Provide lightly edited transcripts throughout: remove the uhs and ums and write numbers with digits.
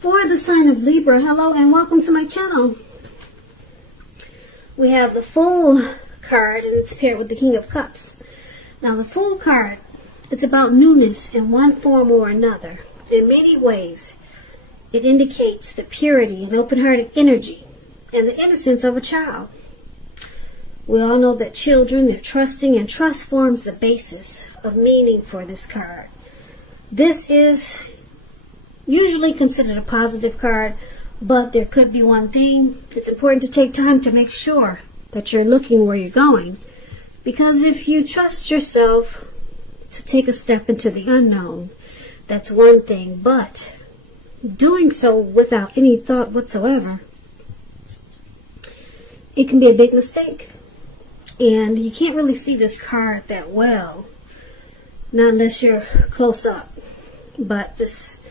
For the sign of Libra, hello and welcome to my channel. We have the Fool card and it's paired with the King of Cups. Now the Fool card, it's about newness in one form or another. In many ways, it indicates the purity and open-hearted energy and the innocence of a child. We all know that children are trusting, and trust forms the basis of meaning for this card. This is usually considered a positive card, but there could be one thing. It's important to take time to make sure that you're looking where you're going, because if you trust yourself to take a step into the unknown, that's one thing, but doing so without any thought whatsoever, it can be a big mistake. And you can't really see this card that well, not unless you're close up. But this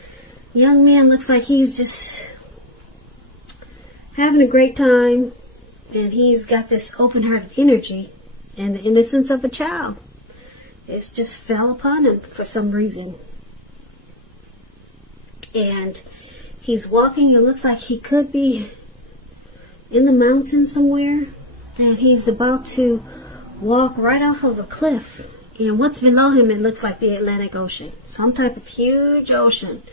young man looks like he's just having a great time, and he's got this open-hearted energy and the innocence of a child. It's just fell upon him for some reason. And he's walking, it looks like he could be in the mountains somewhere, and he's about to walk right off of a cliff. And what's below him, it looks like the Atlantic Ocean. Some type of huge ocean.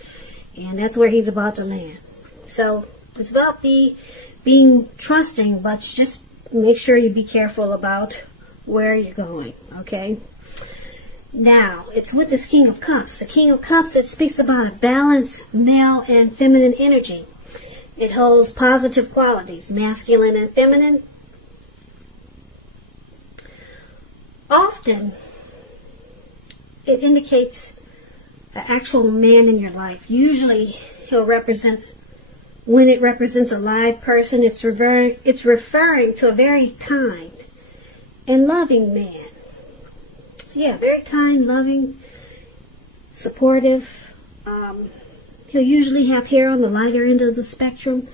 And that's where he's about to land. So it's about being trusting, but just make sure you be careful about where you're going, okay? Now, it's with this King of Cups. The King of Cups, it speaks about a balanced male and feminine energy. It holds positive qualities, masculine and feminine. Often, it indicates an actual man in your life. Usually, he'll represent, when it represents a live person, it's referring to a very kind and loving man. Yeah, very kind, loving, supportive. He'll usually have hair on the lighter end of the spectrum.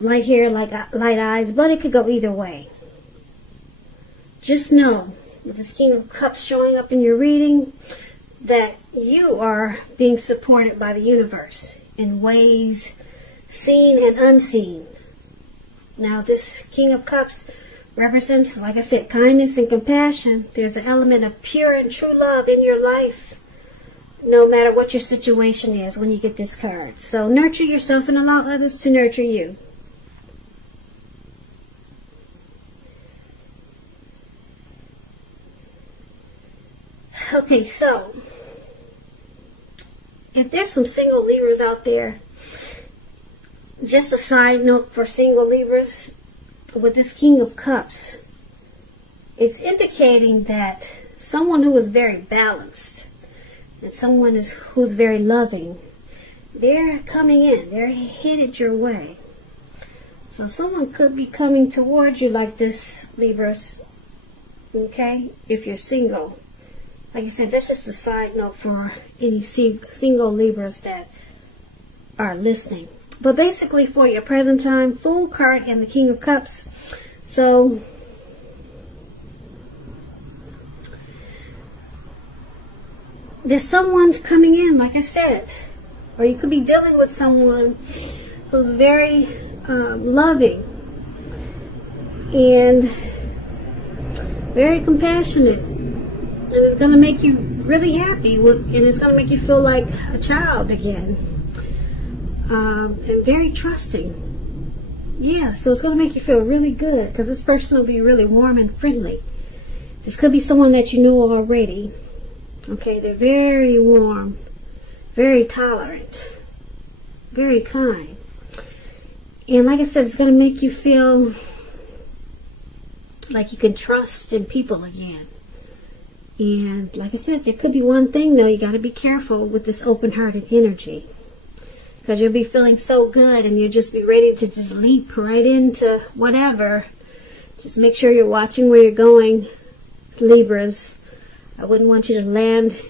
Light hair, light eyes, but it could go either way. Just know, with this King of Cups showing up in your reading, that you are being supported by the universe in ways seen and unseen. Now, this King of Cups represents, like I said, kindness and compassion. There's an element of pure and true love in your life, no matter what your situation is when you get this card. So nurture yourself and allow others to nurture you. Okay, so if there's some single Libras out there, just a side note for single Libras, with this King of Cups, it's indicating that someone who is very balanced and someone who's very loving, they're coming in, they're headed your way. So someone could be coming towards you like this, Libras, okay, if you're single. Like I said, that's just a side note for any single Libras that are listening. But basically, for your present time, Fool card and the King of Cups. So, there's someone coming in, like I said. Or you could be dealing with someone who's very loving and very compassionate. And it's going to make you really happy. And it's going to make you feel like a child again. And very trusting. Yeah, so it's going to make you feel really good, because this person will be really warm and friendly. This could be someone that you know already. Okay, they're very warm, very tolerant, very kind. And like I said, it's going to make you feel like you can trust in people again. And like I said, there could be one thing though, you got to be careful with this open-hearted energy. Because you'll be feeling so good and you'll just be ready to just leap right into whatever. Just make sure you're watching where you're going, Libras. I wouldn't want you to land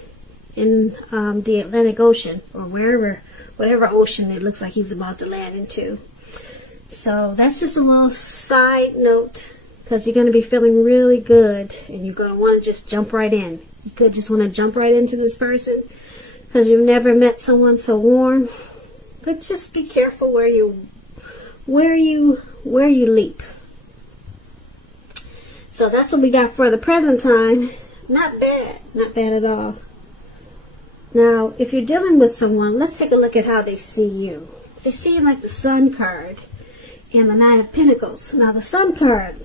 in the Atlantic Ocean or whatever ocean it looks like he's about to land into. So that's just a little side note, because you're going to be feeling really good and you're going to want to just jump right in. You could just want to jump right into this person because you've never met someone so warm, but just be careful where you leap. So that's what we got for the present time. Not bad at all. Now, if you're dealing with someone, let's take a look at how they see you. They see you like the Sun card and the Nine of Pentacles. Now, the Sun card,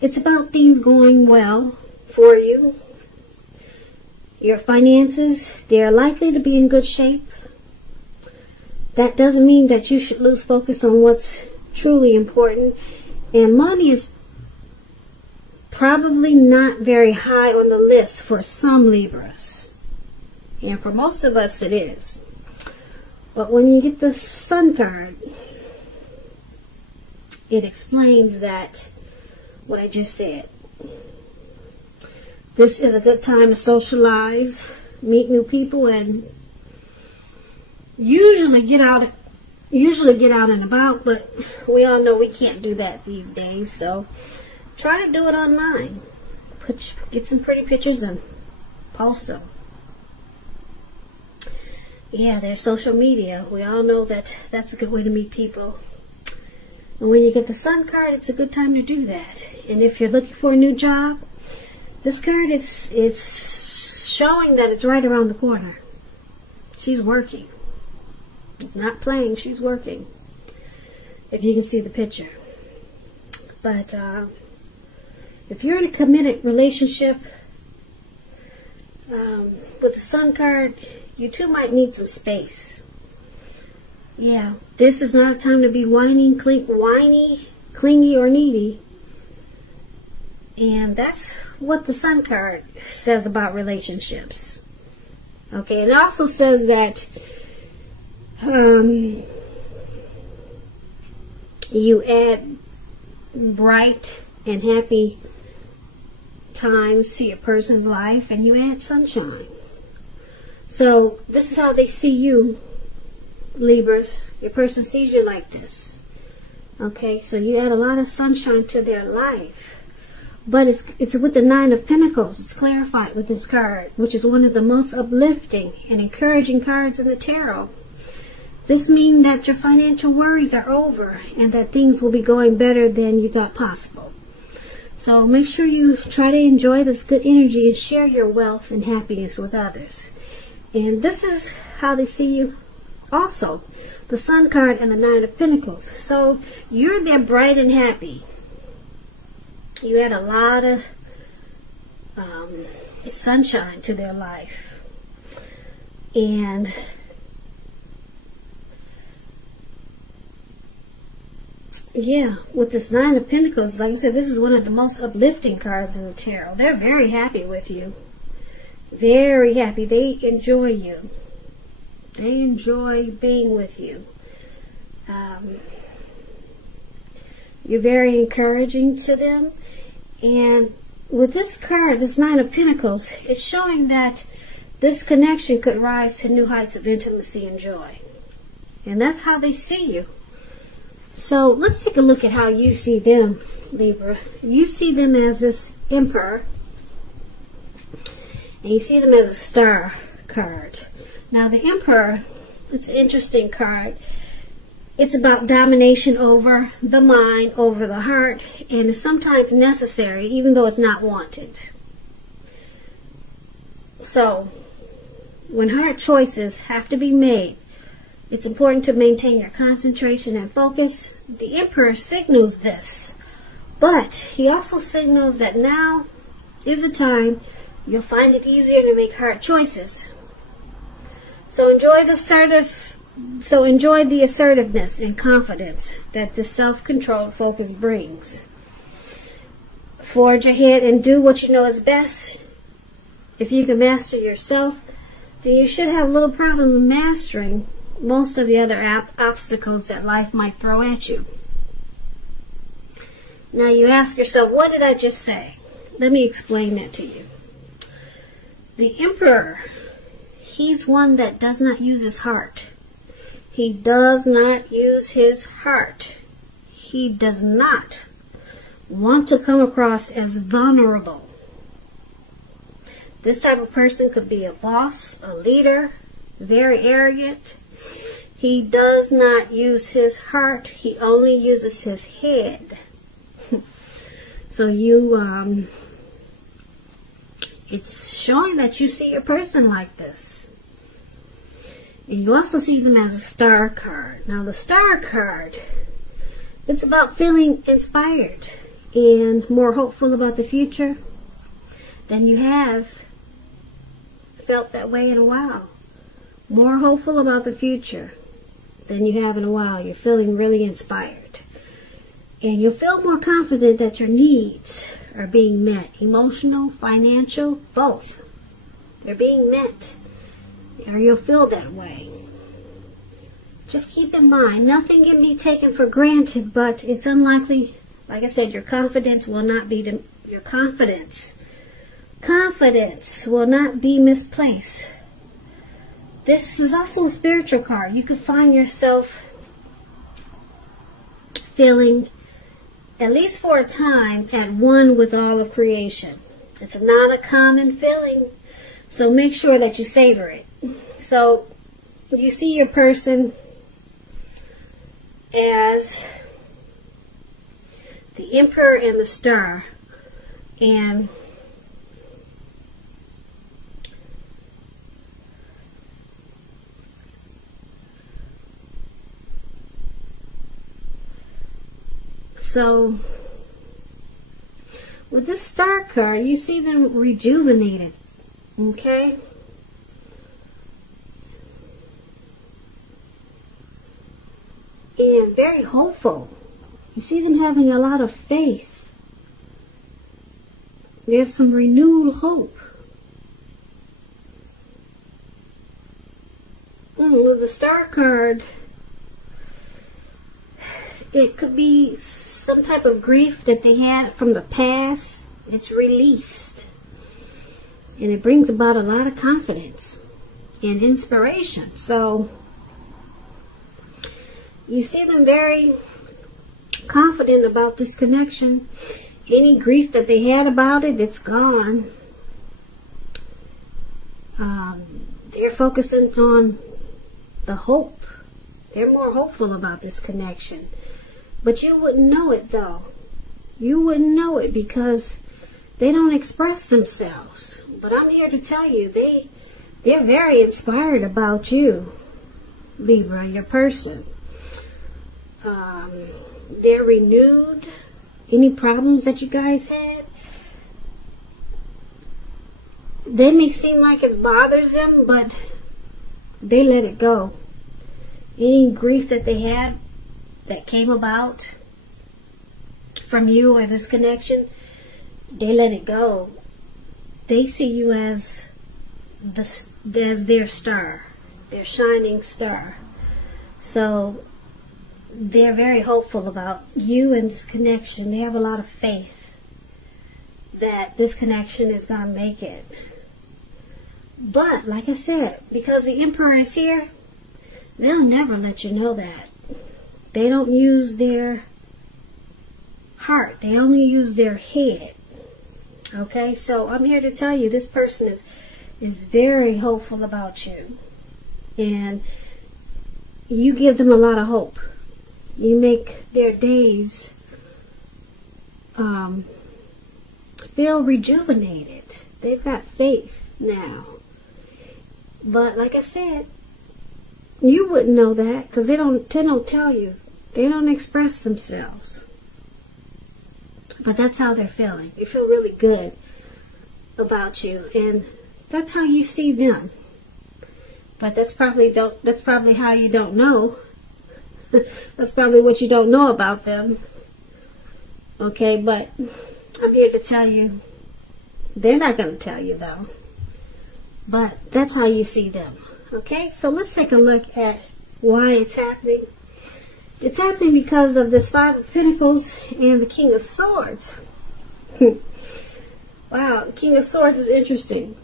it's about things going well for you. Your finances, they're likely to be in good shape. That doesn't mean that you should lose focus on what's truly important. And money is probably not very high on the list for some Libras. And for most of us it is. But when you get the Sun card, it explains that, what I just said. This is a good time to socialize, meet new people, and usually get out and about, but we all know we can't do that these days, so try to do it online. Get some pretty pictures and post them. Yeah, there's social media. We all know that that's a good way to meet people. And when you get the Sun card, it's a good time to do that. And if you're looking for a new job, this card it's showing that it's right around the corner. She's working. Not playing, she's working. If you can see the picture. But if you're in a committed relationship with the Sun card, you two might need some space. Yeah, this is not a time to be whiny, clingy, or needy. And that's what the Sun card says about relationships. Okay, it also says that you add bright and happy times to your person's life, and you add sunshine. So this is how they see you, Libras. Your person sees you like this. Okay, so you add a lot of sunshine to their life. But it's with the Nine of Pentacles. It's clarified with this card, which is one of the most uplifting and encouraging cards in the tarot. This means that your financial worries are over and that things will be going better than you thought possible. So make sure you try to enjoy this good energy and share your wealth and happiness with others. And this is how they see you also. The Sun card and the Nine of Pentacles. So you're there bright and happy. You add a lot of sunshine to their life. And yeah, with this Nine of Pentacles, like I said, this is one of the most uplifting cards in the tarot. They're very happy with you. Very happy. They enjoy you. They enjoy being with you. You're very encouraging to them. And with this card, this Nine of Pentacles, it's showing that this connection could rise to new heights of intimacy and joy. And that's how they see you. So let's take a look at how you see them, Libra. You see them as this Emperor. And you see them as a Star card. Now the Emperor, it's an interesting card. It's about domination over the mind, over the heart, and it's sometimes necessary, even though it's not wanted. So, when hard choices have to be made, it's important to maintain your concentration and focus. The Emperor signals this, but he also signals that now is a time you'll find it easier to make hard choices. So enjoy the assertiveness and confidence that the self-controlled focus brings. Forge ahead and do what you know is best. If you can master yourself, then you should have little problem mastering most of the other obstacles that life might throw at you. Now you ask yourself, what did I just say? Let me explain that to you. The Emperor, he's one that does not use his heart. He does not use his heart. He does not want to come across as vulnerable. This type of person could be a boss, a leader, very arrogant. He does not use his heart. He only uses his head. So you, it's showing that you see your person like this. And you also see them as a star card. Now the star card, it's about feeling inspired and more hopeful about the future than you have felt that way in a while. More hopeful about the future than you have in a while. You're feeling really inspired. And you'll feel more confident that your needs are being met. Emotional, financial, both. They're being met. Or you'll feel that way. Just keep in mind, nothing can be taken for granted, but it's unlikely, like I said, your confidence will not be, your confidence will not be misplaced. This is also a spiritual card. You could find yourself feeling, at least for a time, at one with all of creation. It's not a common feeling, so make sure that you savor it. So you see your person as the Emperor and the Star, and so with this Star card, you see them rejuvenated, okay? And very hopeful. You see them having a lot of faith. There's some renewed hope. With the Star card, it could be some type of grief that they had from the past. It's released. And it brings about a lot of confidence and inspiration. So you see them very confident about this connection. Any grief that they had about it, it's gone. They're focusing on the hope. They're more hopeful about this connection. But you wouldn't know it, though. You wouldn't know it because they don't express themselves. But I'm here to tell you, they're very inspired about you, Libra, your person. They're renewed. Any problems that you guys had, they may seem like it bothers them, but they let it go. Any grief that they had that came about from you or this connection, they let it go. They see you as their star, their shining star. So they're very hopeful about you and this connection. They have a lot of faith that this connection is going to make it. But, like I said, because the Emperor is here, they'll never let you know that. They don't use their heart. They only use their head. Okay? So I'm here to tell you, this person is very hopeful about you. And you give them a lot of hope. You make their days feel rejuvenated. They've got faith now. But like I said, you wouldn't know that because they don't tell you. They don't express themselves. But that's how they're feeling. They feel really good about you, and that's how you see them. But that's probably how you don't know. That's probably what you don't know about them. Okay, but I'm here to tell you, they're not going to tell you though. But that's how you see them. Okay, so let's take a look at why it's happening. It's happening because of this Five of Pentacles and the King of Swords. Wow, the King of Swords is interesting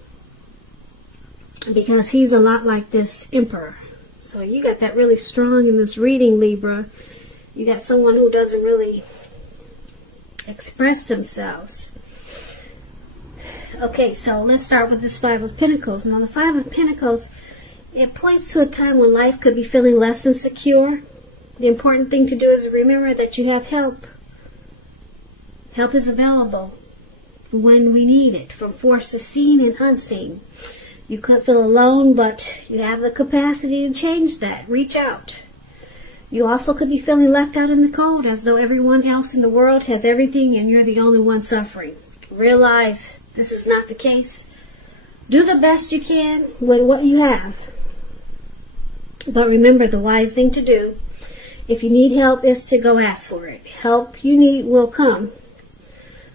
because he's a lot like this Emperor. So you got that really strong in this reading, Libra. You got someone who doesn't really express themselves. Okay, so let's start with this Five of Pentacles. Now the Five of Pentacles It points to a time when life could be feeling less than secure. The important thing to do is remember that you have help. Help is available when we need it, from forces seen and unseen. You could feel alone, but you have the capacity to change that. Reach out. You also could be feeling left out in the cold, as though everyone else in the world has everything and you're the only one suffering. Realize this is not the case. Do the best you can with what you have. But remember, the wise thing to do, if you need help, is to go ask for it. Help you need will come.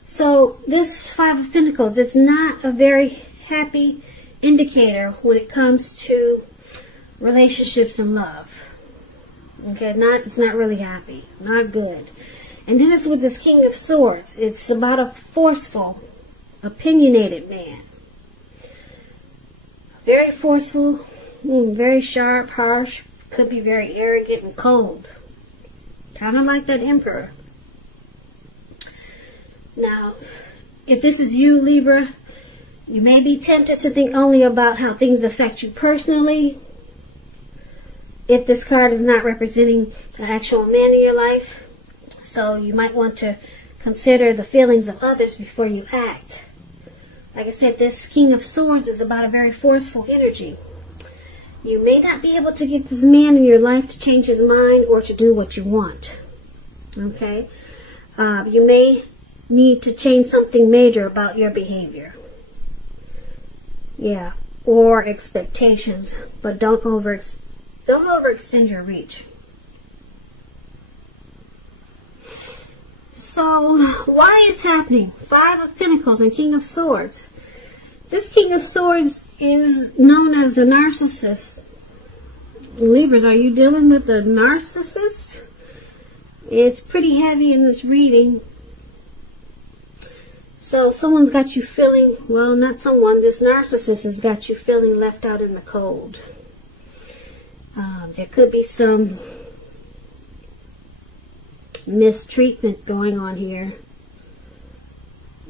So this Five of Pentacles, it's not a very happy indicator when it comes to relationships and love. Okay, it's not really happy, not good. And then it's with this King of Swords. It's about a forceful, opinionated man. Very forceful, very sharp, harsh, could be very arrogant and cold. Kind of like that Emperor. Now, if this is you, Libra, you may be tempted to think only about how things affect you personally. If this card is not representing the actual man in your life, so you might want to consider the feelings of others before you act. Like I said, this King of Swords is about a very forceful energy. You may not be able to get this man in your life to change his mind or to do what you want. Okay? You may need to change something major about your behavior. Yeah. Or expectations. But don't overextend your reach. So, why it's happening? Five of Pentacles and King of Swords. This King of Swords is known as a narcissist. Libras, are you dealing with a narcissist? It's pretty heavy in this reading. So, someone's got you feeling, well, not someone, this narcissist has got you feeling left out in the cold. There could be some mistreatment going on here.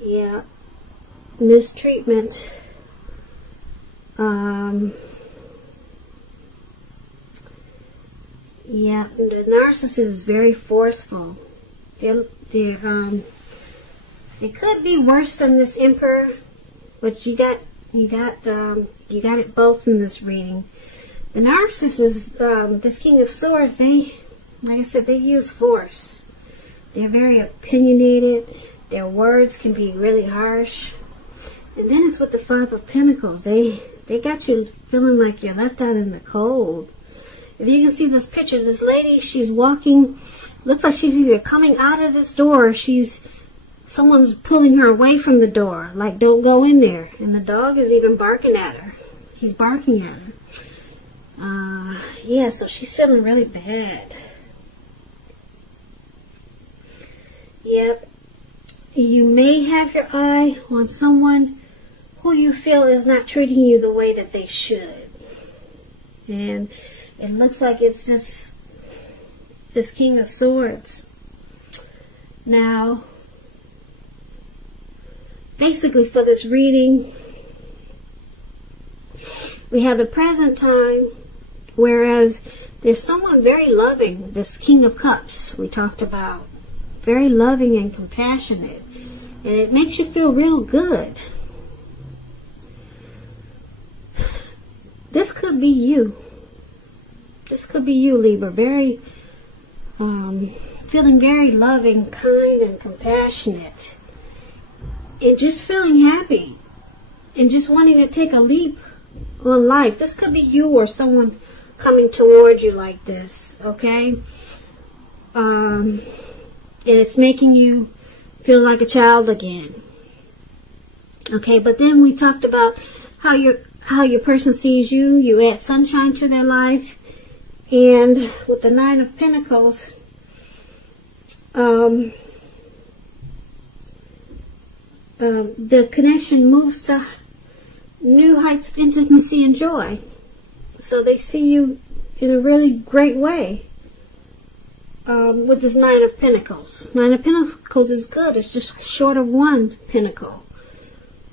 Yeah, mistreatment. Yeah, the narcissist is very forceful. They could be worse than this Emperor, but you got it both in this reading. The narcissist is this King of Swords. Like I said, they use force. They're very opinionated. Their words can be really harsh. And then it's with the Five of Pentacles. They got you feeling like you're left out in the cold. If you can see this picture, this lady, she's walking. Looks like she's either coming out of this door or someone's pulling her away from the door. Like, don't go in there. And the dog is even barking at her. He's barking at her. Yeah, so she's feeling really bad. Yep. You may have your eye on someone who you feel is not treating you the way that they should. And it looks like it's this King of Swords. Now, basically for this reading, we have the present time, whereas there's someone very loving, this King of Cups we talked about. Very loving and compassionate. And it makes you feel real good. This could be you. This could be you, Libra. Very, feeling very loving, kind, and compassionate. And just feeling happy. And just wanting to take a leap on life. This could be you or someone coming towards you like this. Okay? And it's making you feel like a child again. Okay, but then we talked about how your person sees you. You add sunshine to their life. And with the Nine of Pentacles, the connection moves to new heights of intimacy and joy. So they see you in a really great way. With this Nine of Pentacles. Nine of Pentacles is good. It's just short of one pentacle.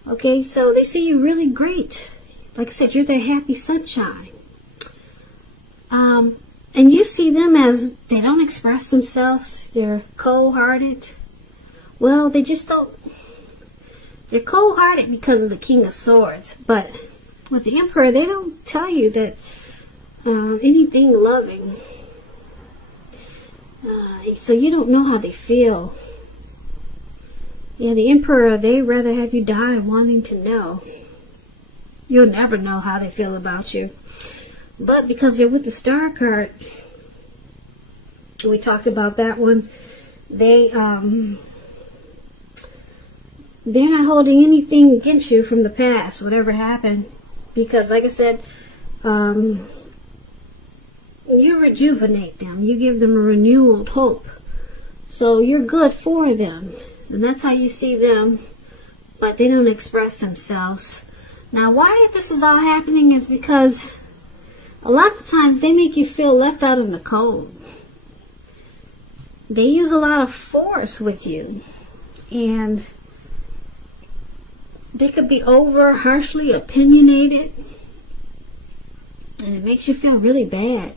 Okay, so they see you really great. Like I said, you're their happy sunshine. And you see them as they don't express themselves. They're cold-hearted. Well, they just don't. They're cold-hearted because of the King of Swords. But with the Emperor, they don't tell you that anything loving. So you don't know how they feel. Yeah, the Emperor, they'd rather have you die wanting to know. You'll never know how they feel about you. But because they're with the Star card, we talked about that one, they're not holding anything against you from the past, whatever happened. Because, like I said, you rejuvenate them. You give them a renewed hope. So you're good for them. And that's how you see them. But they don't express themselves. Now, why this is all happening is because a lot of times they make you feel left out in the cold. They use a lot of force with you. And they could be over harshly opinionated. And it makes you feel really bad.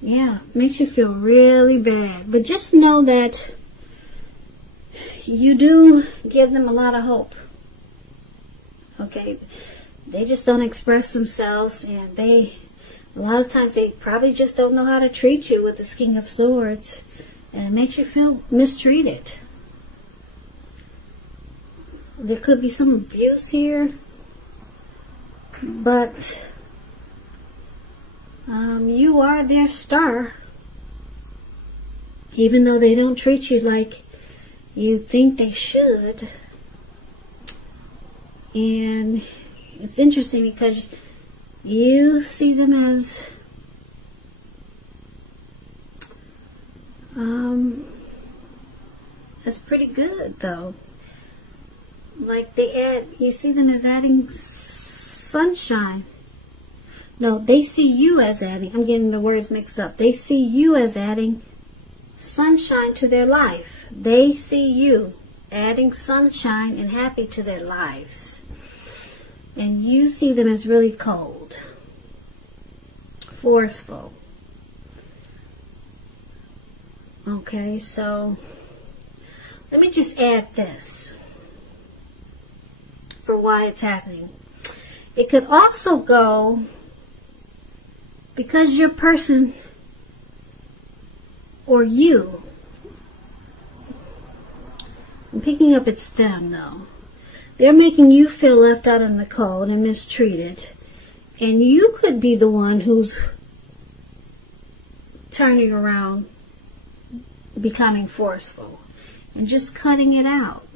Yeah, it makes you feel really bad. But just know that you do give them a lot of hope. Okay? They just don't express themselves, and a lot of times they probably just don't know how to treat you with this King of Swords, and it makes you feel mistreated. There could be some abuse here, but you are their star, even though they don't treat you like you think they should. And it's interesting because you see them as that's pretty good, though. Like you see them as adding sunshine. No, they see you as adding, I'm getting the words mixed up. They see you as adding sunshine to their life. They see you adding sunshine and happy to their lives. And you see them as really cold, forceful. Okay, so let me just add this for why it's happening. It could also go because your person or you, I'm picking up it's them though. They're making you feel left out in the cold and mistreated. And you could be the one who's turning around, becoming forceful, and just cutting it out.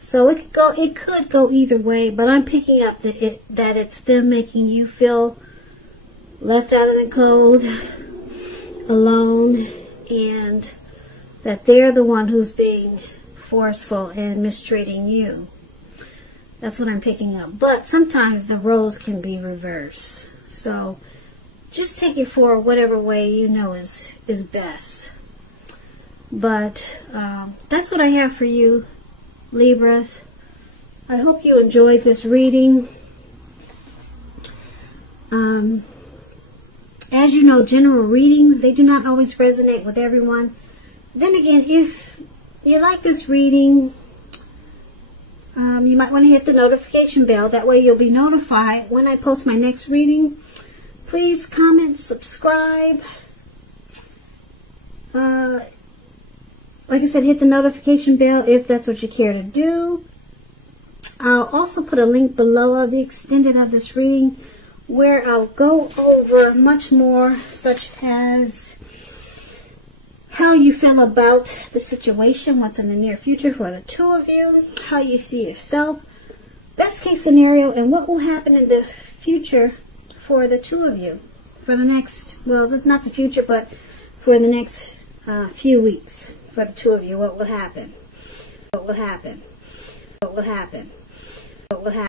So it could go either way, but I'm picking up that it's them making you feel left out in the cold, alone, and that they're the one who's being forceful and mistreating you. That's what I'm picking up. But sometimes the roles can be reversed. So just take it for whatever way you know is best. But that's what I have for you, Libras. I hope you enjoyed this reading. As you know, general readings, they do not always resonate with everyone. Then again, if you like this reading, you might want to hit the notification bell. That way you'll be notified when I post my next reading. Please comment, subscribe. Like I said, hit the notification bell if that's what you care to do. I'll also put a link below of the extended of this reading where I'll go over much more, such as how you feel about the situation, what's in the near future for the two of you, how you see yourself, best case scenario, and what will happen in the future for the two of you for the next, well, not the future, but for the next few weeks for the two of you. What will happen? What will happen? What will happen? What will happen?